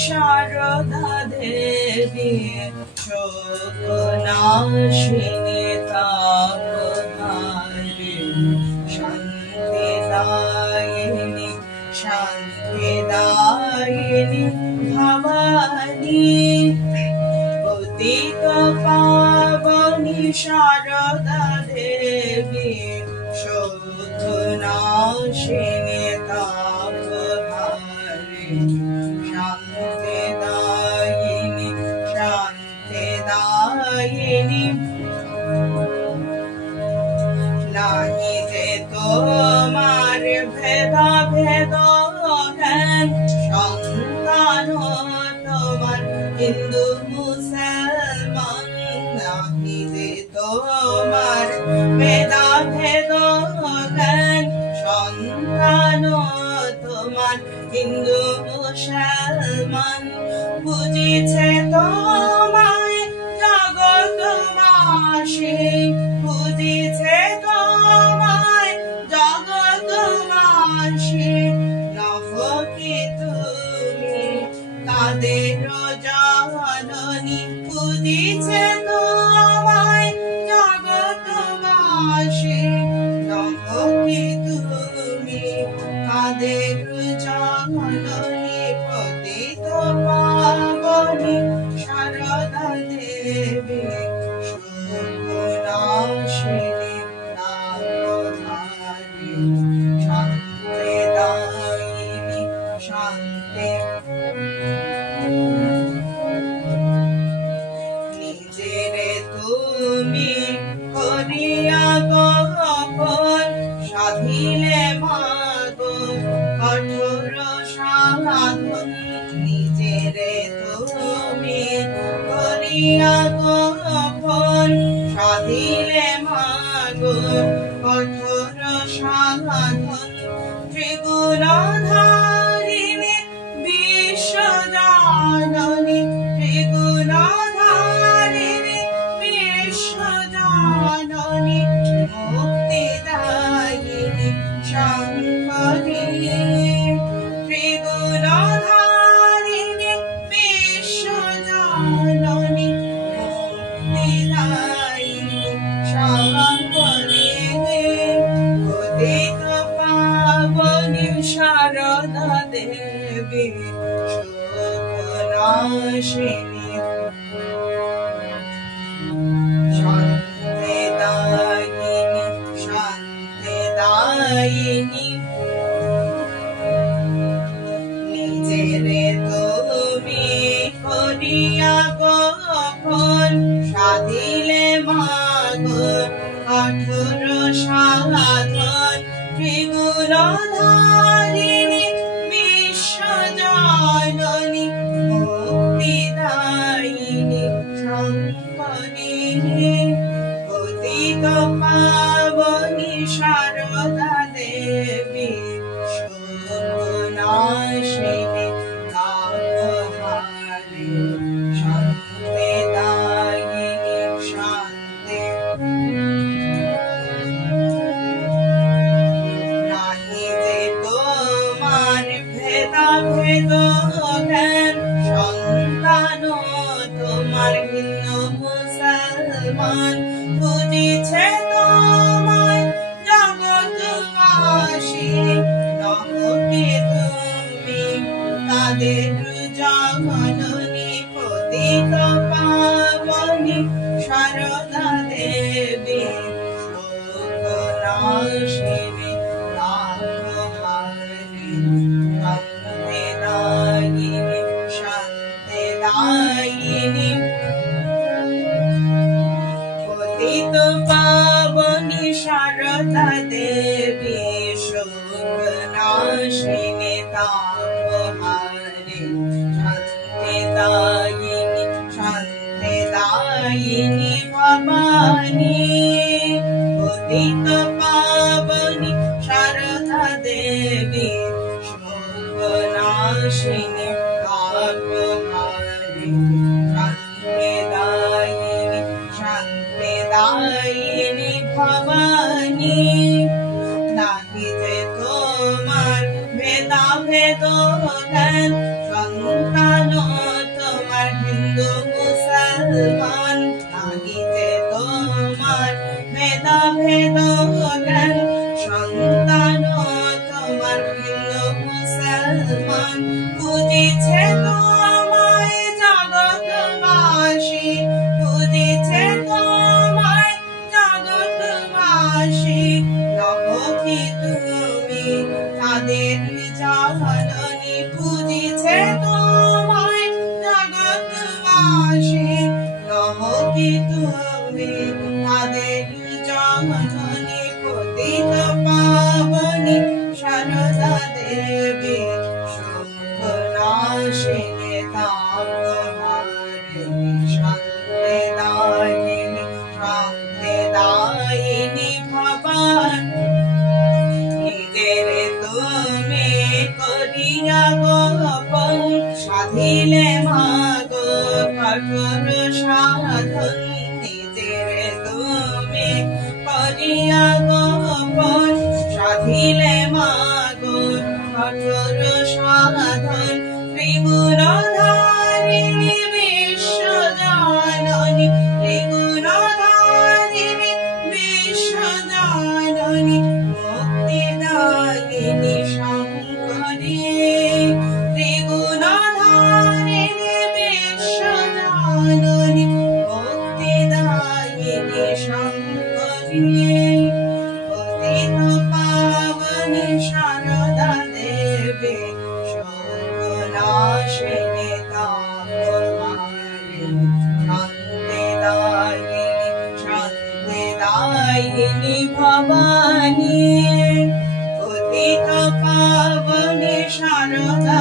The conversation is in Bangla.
शारदा देवी शोकनाशिनी तापहारिणी शान्तिदायिनी शान्तिदायिनी भवानी पतित पावनी शारदा देवी शोकनाशिनी तापहारिणी शान्तिदायिनी शान्तिदायिनी नाहि जे तोमार भेदा भेद ज्ञान सन्तान तोमार हिंदू मुसलमान नाहि जे तोमार भेदा भेद ज्ञान सन्तान तोमार हिंदू मुसलमान बुझिছে তোমায় জগৎবাসী বুঝিছে তোমায় জগৎবাসী নহ কি তুমি তাদের জননী বুঝিছে তোমায় জগৎবাসী নহ কি তুমি তাদের জননী পতিত পাবনী শারদা দেবী শোকনাশিনী তাপহারিণী শান্তিদায়িনী শান্তি নিজেরে তুমি করিয়া গোপন সাধিলে মাগো কঠোর সাধন নিজেরে তুমি করিয়া গোপন সাধিলে মাগো কঠোর সাধন ত্রিগুণধারিণী বিশ্বজননী ত্রিগুণধারিণী বিশ্বজননী মুক্তিদায়িনী শঙ্করী ত্রিগুণধারিণী বিশ্বজননী মুক্তিদায়িনী শঙ্করী পতিত পাবনী শারদা দেবী শোকনাশিনী শান্তিদায়িনী শান্তিদায়িনী নিজেরে তুমি করিয়া গোপন সাধিলে মাগো কঠোর সাধন ত্রিগুণধারিণী বিশ্বজননী মুক্তিদায়িনী শঙ্করী পতিত পাবনী শারদা দেবী শোকনাশিনী তাপহারিণী শান্তিদায়িনী শান্তি নাহি যে তোমার ভেদা ভেদ জ্ঞান সন্তান তোমার হিন্দু মুসলমান বুঝিছে তোমায় জগৎবাসী নহ কি তুমি তাদের জননী পতিত পাবনী শারদা দেবী শোকনাশিনী তাপহারিণী শান্তিদায়িনী শান্তিদায়িনী পতিত পাবনী শারদা দেবী শোকনাশিনী তাপহারিণী শান্তিদায়িনী শান্তিদায়িনী ভবানী পতিত পাবনী শারদা দেবী শোকনাশিনী তাপহারিণী শান্তিদায়িনী শান্তিদায়িনী ভবানী নাহি যে তোমার ভেদা ভেদ জ্ঞান সন্তান তুমি তাদের জননী পতিত পাবনী সারদা দেবী শুভ নাশিনী তাপহারিণী শান্তি দায়িনী ভবানী নিজের তুমি করিয়া গোপন সাধিলে মাগো কঠোর সাধন নিজের তুমি করিয়া গোপন সাধিলে মাগো কঠোর সাধন ত্রিগুণধারিণী বিশ্বজননী ত্রিগুণধারিণী বিশ্বজননী মুক্তিদায়িনী শঙ্করী ত্রিগুণধারিণী বিশ্বজননী মুক্তিদায়িনী শঙ্করী পতিত পাবনী সারদা দেবী শোকনাশিনী তাপহারিণী শান্তিদায়িনী ভবানী পতিত পাবনী সারদা